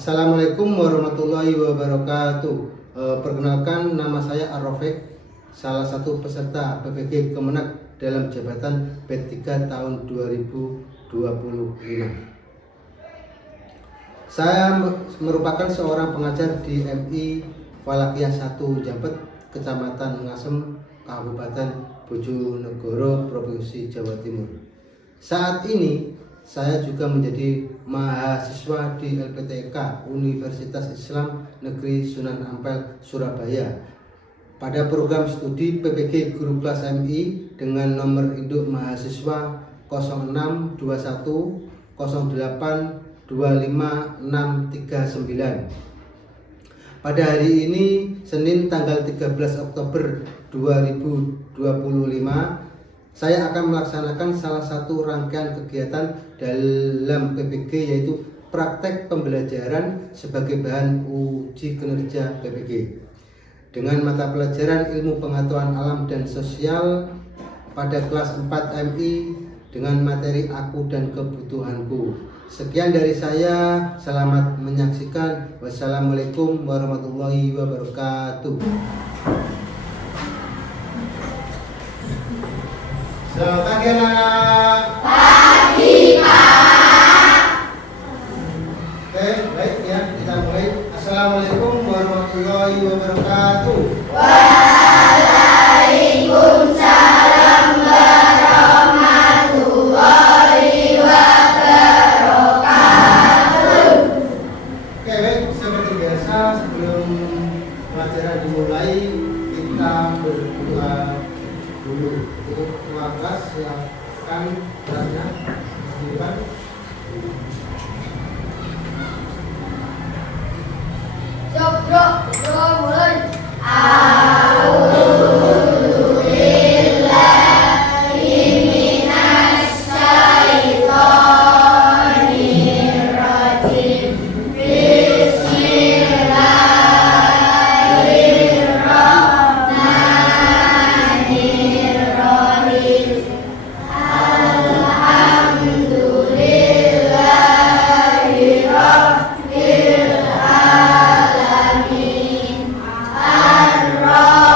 Assalamualaikum warahmatullahi wabarakatuh. Perkenalkan, nama saya Ar-Rafiq, salah satu peserta PPG Kemenag dalam jabatan P3 tahun 2025. Saya merupakan seorang pengajar di MI Falakiyah 1 Jampet, Kecamatan Ngasem, Kabupaten Bojonegoro, Provinsi Jawa Timur. Saat ini saya juga menjadi mahasiswa di LPTK Universitas Islam Negeri Sunan Ampel, Surabaya, pada program studi PPG Guru Kelas MI dengan nomor induk mahasiswa 0621082569. Pada hari ini, Senin tanggal 13 Oktober 2025, saya akan melaksanakan salah satu rangkaian kegiatan dalam PPG, yaitu praktek pembelajaran sebagai bahan uji kinerja PPG dengan mata pelajaran ilmu pengetahuan alam dan sosial pada kelas 4 MI dengan materi aku dan kebutuhanku. Sekian dari saya, selamat menyaksikan. Wassalamualaikum warahmatullahi wabarakatuh. Selamat pagi anak. Pagi Pak. Oke, baik ya, kita mulai. Assalamualaikum warahmatullahi wabarakatuh. Waalaikumsalam warahmatullahi wabarakatuh. Oke, baik, seperti biasa sebelum pelajaran dimulai kita berdoa dulu. Untuk kelas silakan berada di depan. Bro, mulai. Ar-Rahman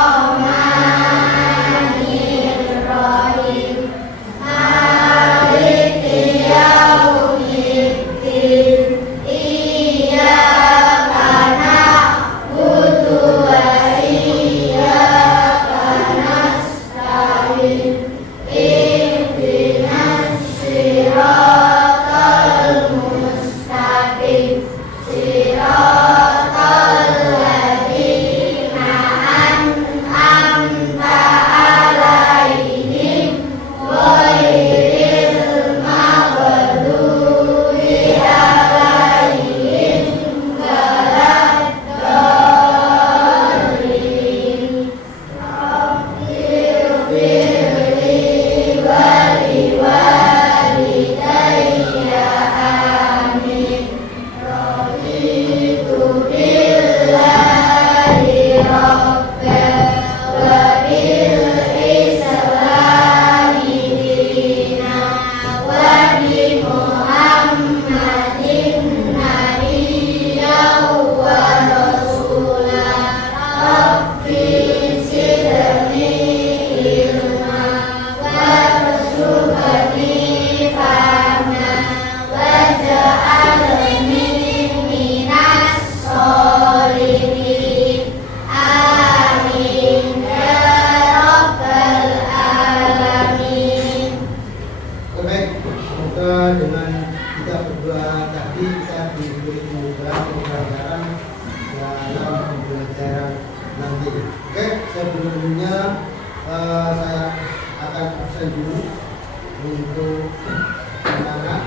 saya akan absen dulu untuk anak-anak.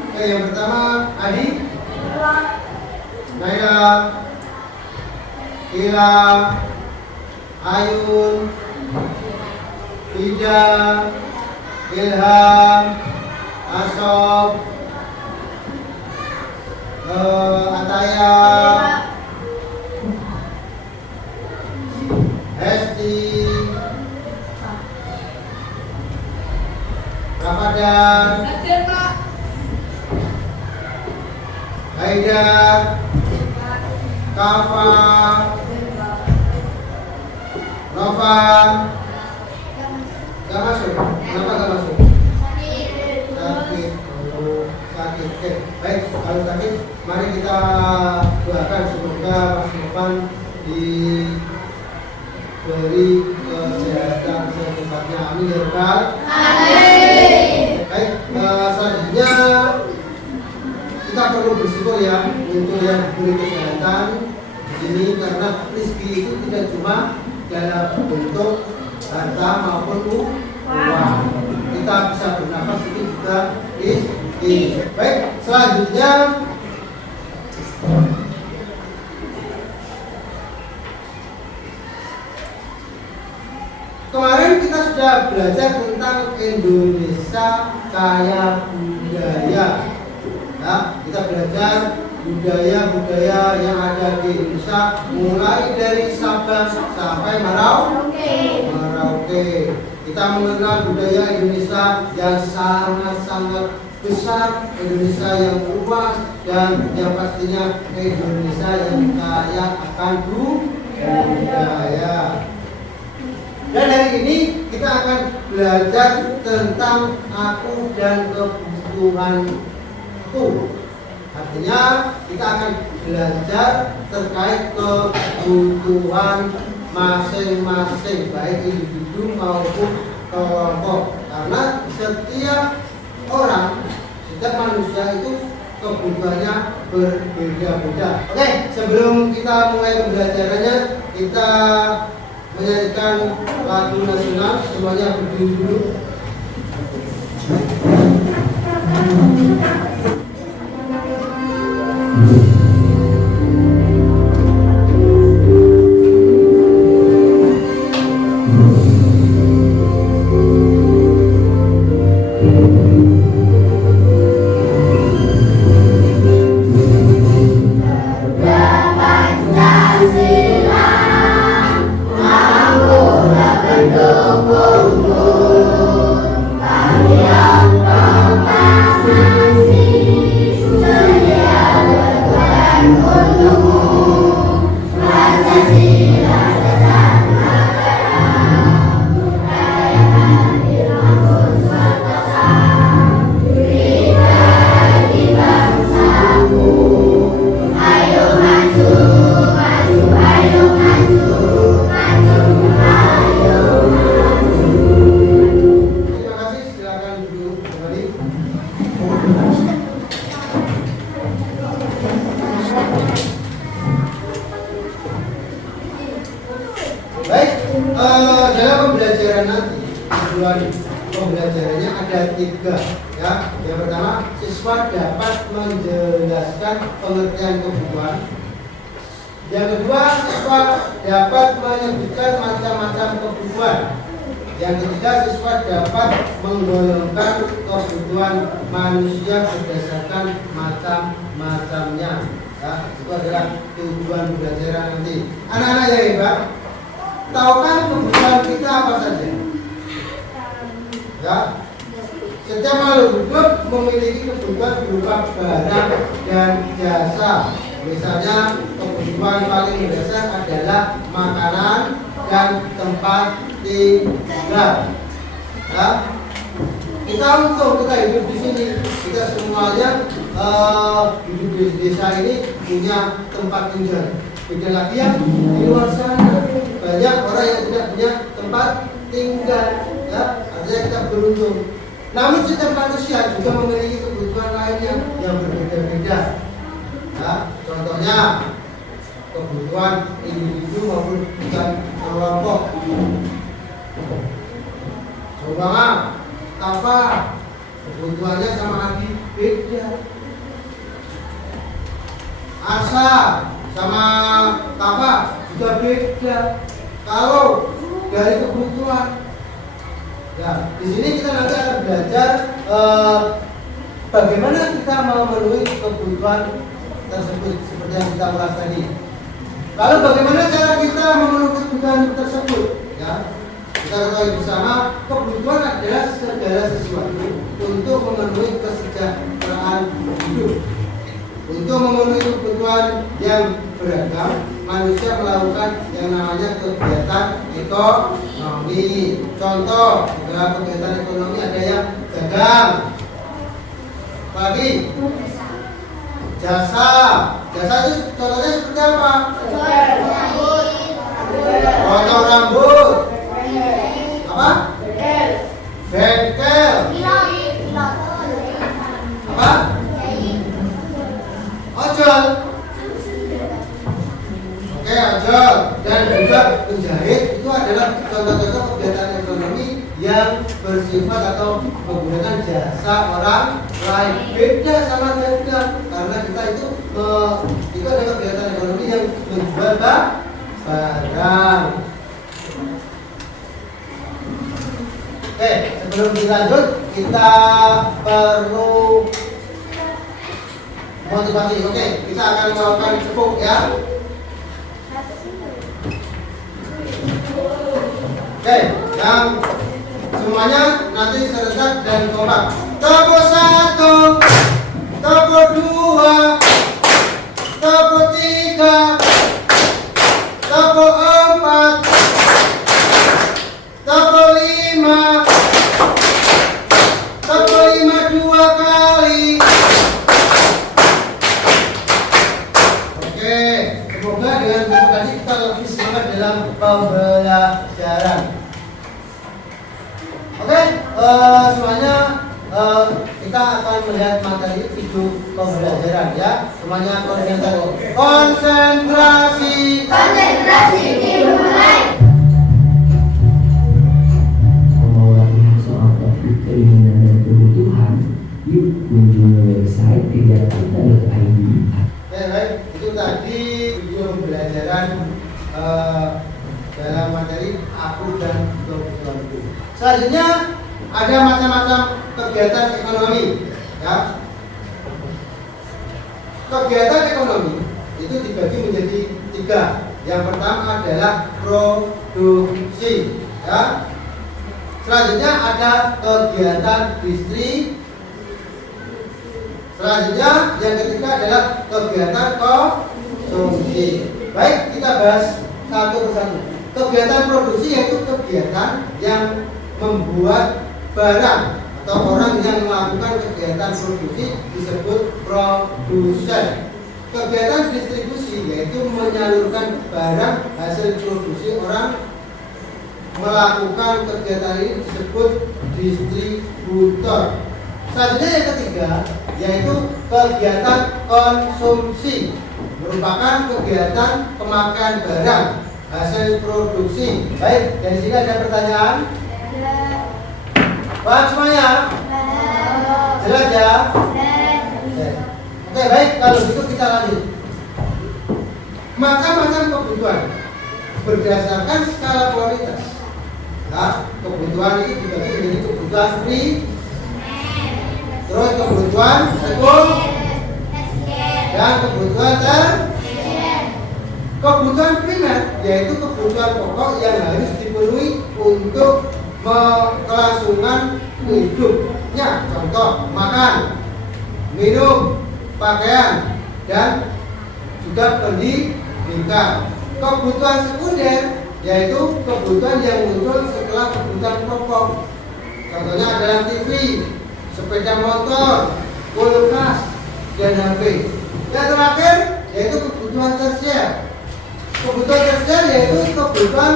Oke, yang pertama Adi, Naila, Ila, Ayun, Ida, Ilham, Asob, Ataya, Hesti, Ramadan, Haidar, Kafa, Novan. Gak masuk? Kenapa gak masuk? Sakit. Oh, sakit. Oke, baik. Kalau sakit, mari kita doakan semoga Mas Novan diberi kesehatan secepatnya. Amin ya Rabbal. Amin. Baik, selanjutnya kita perlu bersyukur ya untuk yang diberi kesehatan di sini, karena rezeki itu tidak cuma dalam bentuk harta maupun uang. Kita bisa bernafas itu juga rezeki. Baik, selanjutnya kemarin kita sudah belajar tentang Indonesia kaya budaya. Ya, kita belajar budaya-budaya yang ada di Indonesia, mulai dari Sabang sampai Merauke. Kita mengenal budaya Indonesia yang sangat-sangat besar, Indonesia yang luas, dan yang pastinya Indonesia yang kaya akan budaya. Dan hari ini kita akan belajar tentang aku dan kebutuhanku. Artinya kita akan belajar terkait kebutuhan masing-masing, baik individu maupun kelompok. Karena setiap orang, setiap manusia itu kebutuhannya berbeda-beda. Oke, sebelum kita mulai pembelajarannya, kita menyanyikan lagu nasional. Semuanya berdiri dulu. Dalam pembelajaran nanti, pembelajarannya ada 3 ya. Yang pertama, siswa dapat menjelaskan pengertian kebutuhan. Yang kedua, siswa dapat menyebutkan macam-macam kebutuhan. Yang ketiga, siswa dapat menggolongkan kebutuhan manusia berdasarkan macam-macamnya. Ya, itu adalah tujuan pembelajaran nanti. Anak-anak yang hebat, tahukah kebutuhan kita apa saja? Ya, setiap makhluk hidup memiliki kebutuhan berupa barang dan jasa. Misalnya, kebutuhan paling mendasar adalah makanan dan tempat tinggal. Ya, kita untung kita hidup di sini. Kita semuanya hidup di desa ini punya tempat tinggal. Beda lagi yang di luar sana, banyak orang yang tidak punya tempat tinggal. Ya, artinya kita beruntung. Namun setiap manusia juga memiliki kebutuhan lainnya yang berbeda-beda. Ya, contohnya kebutuhan individu maupun kebutuhan kelompok. Coba apa kebutuhannya sama Adi beda. Asa sama Kafa juga beda. Kalau dari kebutuhan, ya di sini kita nanti akan belajar bagaimana kita memenuhi kebutuhan tersebut seperti yang kita ulas tadi. Lalu bagaimana cara kita memenuhi kebutuhan tersebut? Ya, kita ketahui bersama kebutuhan adalah segala sesuatu untuk memenuhi kesejahteraan hidup. Untuk memenuhi kebutuhan yang beragam, manusia melakukan yang namanya kegiatan ekonomi. Contoh dalam kegiatan ekonomi ada yang dagang, apalagi jasa. Jasa itu contohnya seperti apa? Potong rambut. Apa? Bengkel. Apa? Ojol. Oke, ojol. Dan juga penjahit itu adalah contoh-contoh kegiatan ekonomi yang bersifat atau menggunakan jasa orang lain. Beda sama dagang, karena kita itu adalah kegiatan ekonomi yang menjual barang. Oke, sebelum dilanjut kita perlu motivasi. Oke, kita akan melakukan cepuk ya. Oke, yang semuanya nanti serentak dan kompak. Tepuk 1, tepuk 2, tepuk 3, tepuk 4, tepuk 5, tepuk 5 2 kali. Oke, semoga dengan tepuk tadi kita lebih semangat dalam pembelajaran. Oke, semuanya kita akan melihat materi video pembelajaran ya. Semuanya konsentrasi. Konsentrasi dimulai. Mau latihan soal topik keinginan dan kebutuhan, yuk kunjungi website kegiatan.id. Baik, itu tadi video pembelajaran dalam materi aku dan kebutuhanku. Selanjutnya ada macam-macam kegiatan ekonomi ya. Kegiatan ekonomi itu dibagi menjadi 3. Yang pertama adalah produksi ya. Selanjutnya ada kegiatan distribusi. Selanjutnya yang ketiga adalah kegiatan konsumsi. Baik, kita bahas satu persatu. Kegiatan produksi yaitu kegiatan yang membuat barang atau orang yang melakukan kegiatan produksi disebut produsen. Kegiatan distribusi yaitu menyalurkan barang hasil produksi orang melakukan kegiatan ini disebut distributor. Selanjutnya yang ketiga yaitu kegiatan konsumsi, merupakan kegiatan pemakaian barang hasil produksi. Baik, dari sini ada pertanyaan? Paham semuanya? Jelas ya? Oke, baik, kalau gitu kita lanjut. Macam-macam kebutuhan berdasarkan skala prioritas. Nah, kebutuhan ini dibagi menjadi kebutuhan primer, terus kebutuhan sekunder, dan kebutuhan tersier. Kebutuhan primer yaitu kebutuhan pokok yang harus dipenuhi untuk kelangsungan hidupnya. Contoh makan, minum, pakaian, dan juga pendidikan. Kebutuhan sekunder yaitu kebutuhan yang muncul setelah kebutuhan pokok. Contohnya adalah TV, sepeda motor, kulkas, dan HP. Yang terakhir yaitu kebutuhan tersier. Kebutuhan tersier yaitu kebutuhan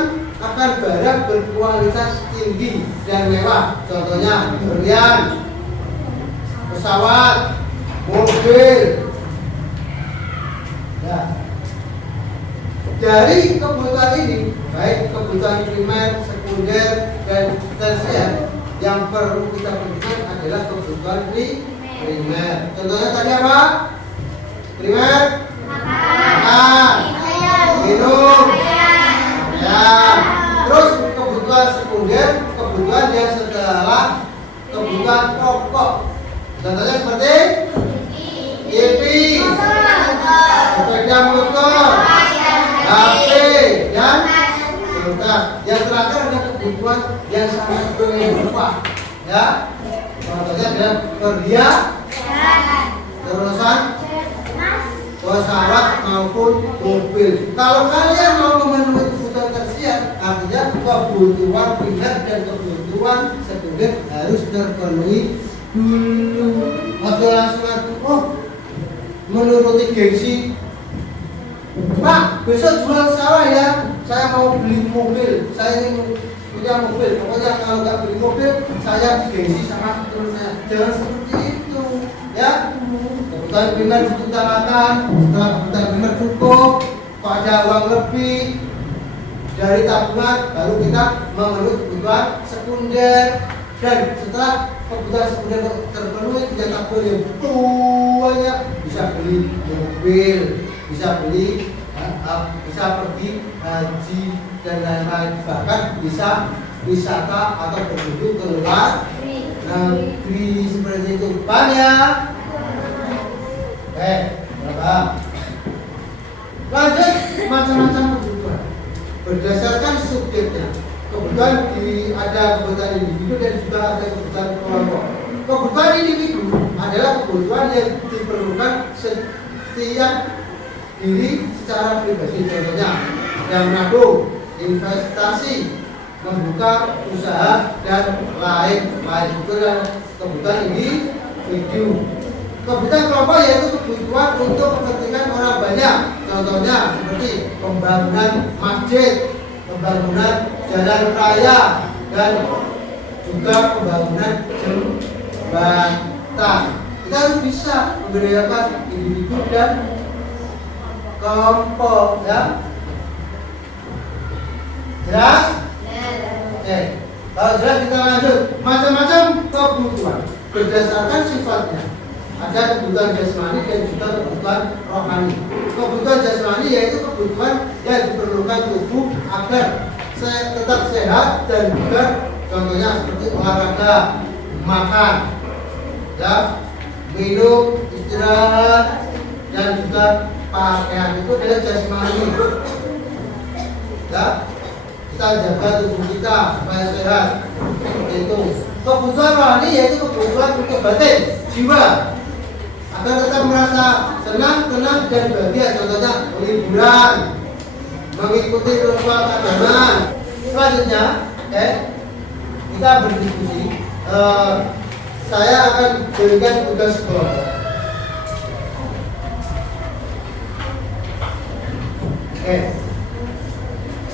akan barang berkualitas tinggi dan mewah. Contohnya berlian, pesawat, mobil. Ya. Dari kebutuhan ini, baik kebutuhan primer, sekunder, dan tersier, yang perlu kita perhatikan adalah kebutuhan primer. Contohnya tadi apa? Primer, makan, minum, ya. Terus kebutuhan sekunder, kebutuhan yang setelah kebutuhan pokok. Contohnya seperti TV, sepeda motor, HP, dan kulkas. Yang terakhir ada kebutuhan yang sangat berlimpah, ya. Contohnya ada perhiasan, terusan pesawat maupun mobil. Kalau kalian mau memenuhi kebutuhan tersier, artinya kebutuhan primer dan kebutuhan sekunder harus terpenuhi dulu. Atau langsung menuruti gengsi. Pak, besok jual sawah ya. Saya mau beli mobil. Saya ingin punya mobil. Pokoknya kalau nggak beli mobil, saya gengsi sama terusnya. Jangan seperti itu, ya. Kebutuhan primer diutamakan. Setelah kebutuhan primer cukup, kok ada uang lebih dari tabungan, baru kita memenuhi kebutuhan sekunder. Dan setelah kebutuhan sekunder terpenuhi, kita tabungan yang banyak, bisa beli mobil, bisa beli, bisa pergi haji dan lain-lain, bahkan bisa wisata atau berkunjung ke luar negeri seperti itu. Banyak. Berapa? Lanjut, macam-macam kebutuhan berdasarkan subjeknya. Kebutuhan ada kebutuhan individu dan juga ada kebutuhan kelompok. Kebutuhan individu adalah kebutuhan yang diperlukan setiap diri secara pribadi. Contohnya yang menabung, investasi, membuka usaha, dan lain-lain. Itu adalah kebutuhan individu. Kebutuhan kelompok yaitu kebutuhan untuk kepentingan orang banyak. Contohnya seperti pembangunan masjid, pembangunan jalan raya, dan juga pembangunan jembatan. Kita harus bisa membedakan individu dan kelompok, ya. Jelas? Oke. Kalau jelas kita lanjut. Macam-macam kebutuhan berdasarkan sifatnya. Ada kebutuhan jasmani dan juga kebutuhan rohani. Kebutuhan jasmani yaitu kebutuhan yang diperlukan tubuh agar tetap sehat dan juga contohnya seperti olahraga, makan, ya, minum, istirahat, dan juga pakaian. Itu adalah jasmani. Ya, kita jaga tubuh kita supaya sehat. Itu kebutuhan rohani yaitu kebutuhan untuk batin, jiwa, agar tetap merasa senang, tenang, dan bahagia. Contohnya liburan, mengikuti ritual keagamaan. Selanjutnya, kita berdiskusi. Saya akan berikan tugas kelompok.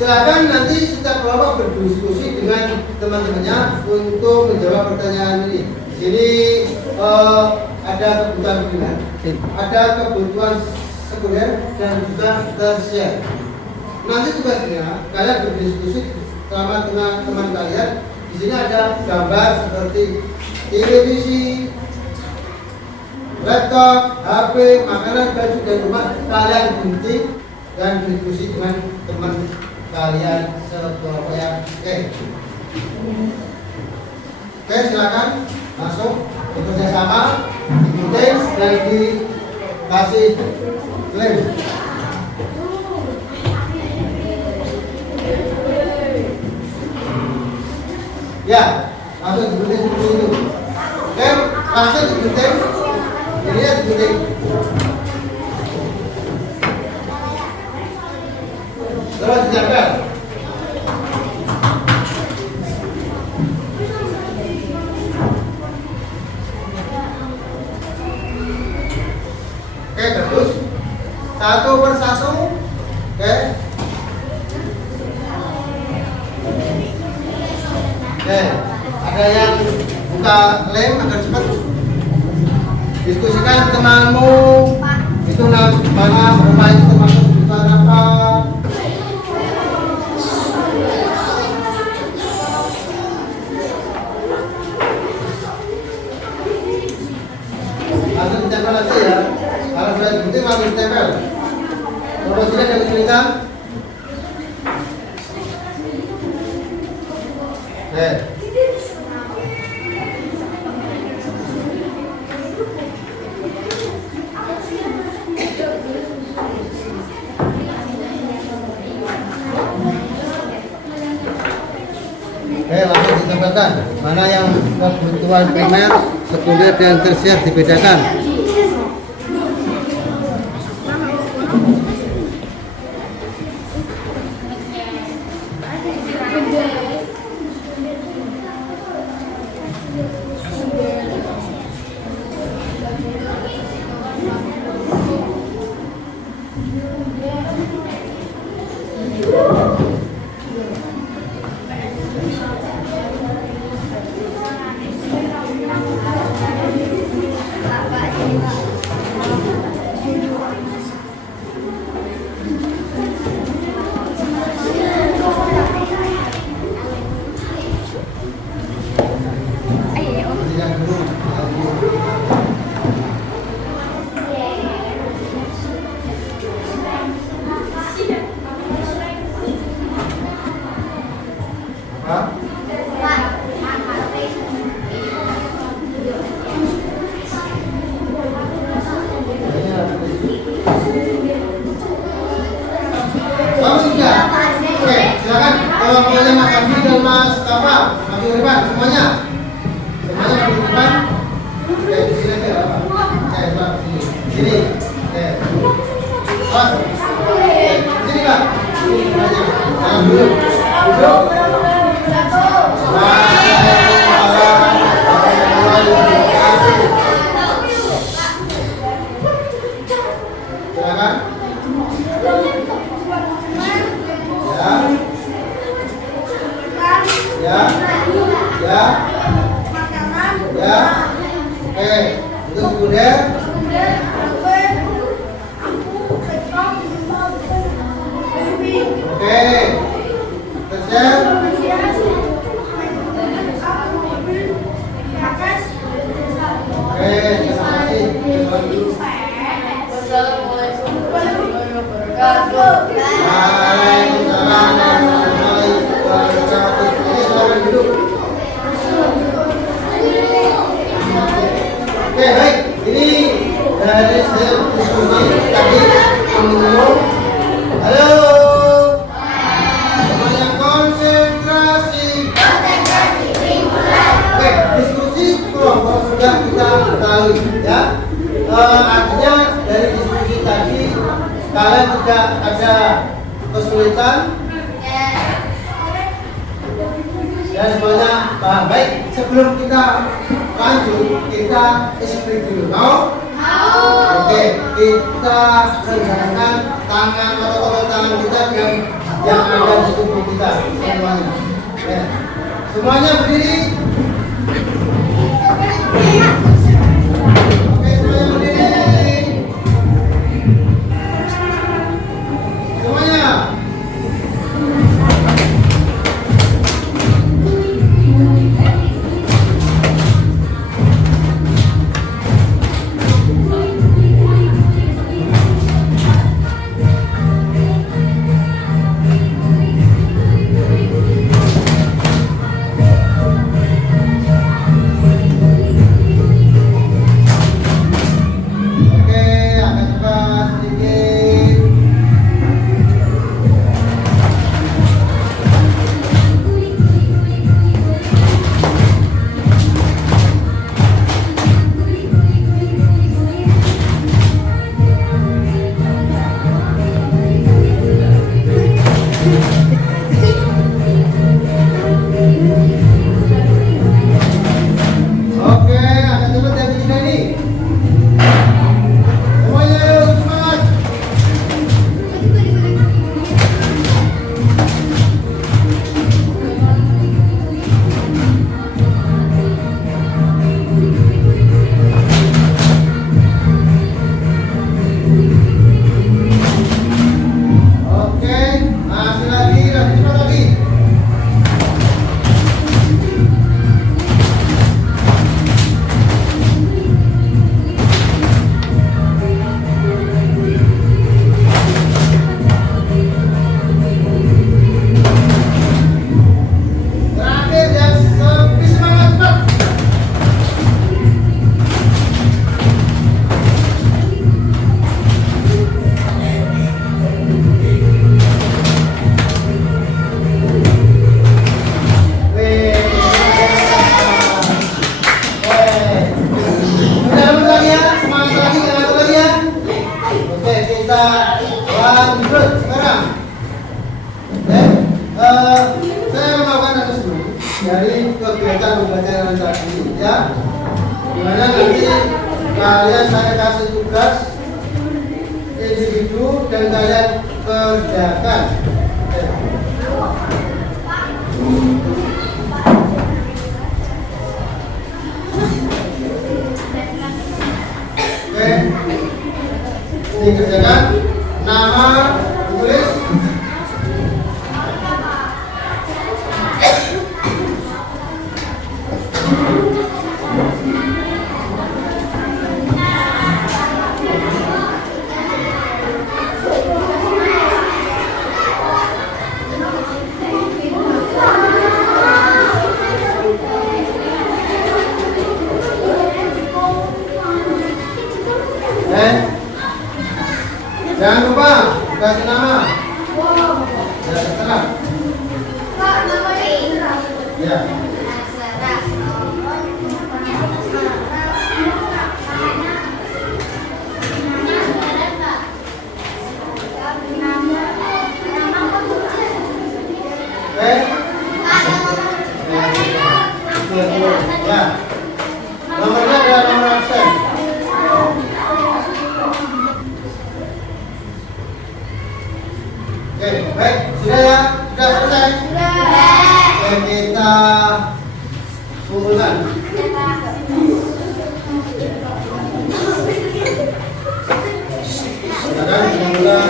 Silakan nanti setiap kelompok berdiskusi dengan teman-temannya untuk menjawab pertanyaan ini. Di sini ada kebutuhan primer, ada kebutuhan sekunder, dan juga tersier. Nanti tugasnya kalian berdiskusi sama teman-teman kalian. Di sini ada gambar seperti televisi, laptop, HP, makanan, baju, dan rumah. Kalian gunting dan diskusi dengan teman kalian sekelompok yang Oke, silakan masuk bekerja sama, digunting dan dikasih klaim. Ya, langsung digunting seperti itu. Oke, langsung digunting. Ini ya digunting. Terus dijaga. Oke, terus satu persatu. Oke. Ada yang buka lem agar cepat. Diskusikan temanmu. Itu mana rumah itu termasuk kebutuhan apa? Langsung ditempel aja ya. Kalau sudah dibutuhin langsung ditempel. Kalau tidak ada kesulitan. Langsung ditempelkan. Mana yang kebutuhan primer, sekunder dan tersier dibedakan. Silakan. Kalau pokoknya Mas Andi dan Mas Kafa, maju ke depan semuanya. Semuanya maju ke depan. Oke, di sini aja. Oke, Pak. Sini. Oke. Pas. Sini, Pak. Sini semuanya. Jangan dulu. Duduk. Silakan. Ya. Oke, untuk sekunder. Oke. Tersier. Oke, terima kasih. Waalaikumsalam warahmatullahi wabarakatuh. Oke, silakan duduk. Oke, baik. Ini dari hasil diskusi tadi menurut. Halo. Semuanya konsentrasi. Oke, diskusi kelompok sudah kita ketahui ya. Artinya dari diskusi tadi kalian tidak ada kesulitan dan semuanya paham. Baik, sebelum kita lanjut, kita explain dulu. Mau? Oke, kita rendahkan tangan atau tangan kita yang ada di tubuh kita semuanya. Ya. Semuanya berdiri. Oke, semuanya berdiri. Semuanya. Oke, kita lanjut sekarang. Saya melakukan asesmen dari kegiatan pembelajaran tadi, ya. Dimana nanti kalian saya kasih tugas individu dan kalian kerjakan. Oke, dikerjakan. Nama ditulis. Jangan lupa kasih nama. Ya, terserah. Ya. Ya. Nomornya adalah nomor absen. Oke, baik, sudah ya? Sudah selesai? Oke, kita kumpulkan. Silakan kumpulkan.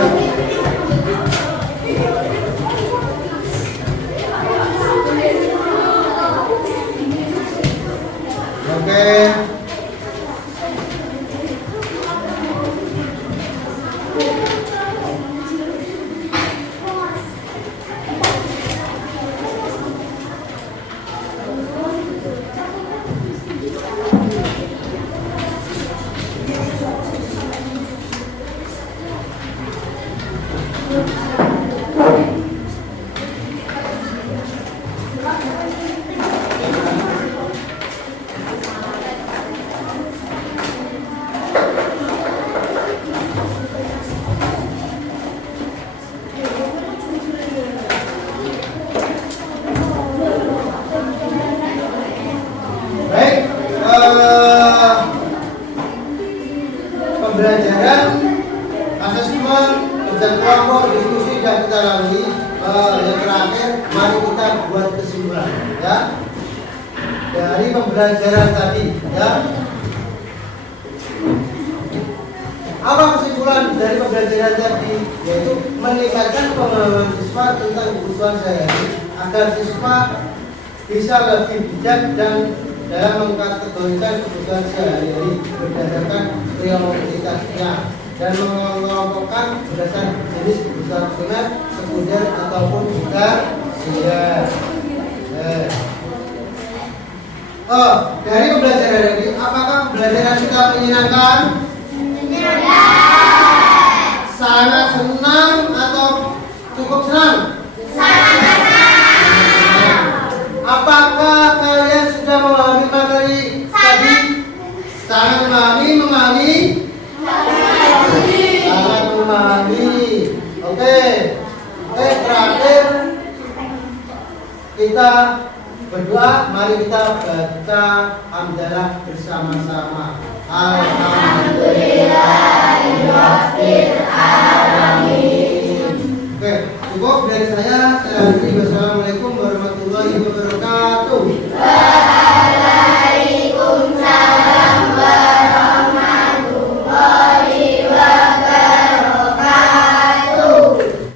Oke. Pembelajaran, asesmen, kerja kelompok, diskusi dan kita lalui. Yang terakhir, mari kita buat kesimpulan, ya, dari pembelajaran tadi, ya. Apa kesimpulan dari pembelajaran tadi? Yaitu meningkatkan pemahaman siswa tentang kebutuhan sehari agar siswa bisa lebih bijak dan dalam mengkategorikan kebutuhan sehari-hari berdasarkan prioritasnya dan mengelompokkan berdasarkan jenis kebutuhan primer, sekunder ataupun tersier. Dari pembelajaran ini, apakah pembelajaran kita menyenangkan? Sangat senang atau cukup senang? Apakah kalian sudah memahami materi tadi? Sangat memahami? Sangat memahami. Oke, terakhir kita berdoa. Mari kita baca hamdalah bersama-sama. Alhamdulillah.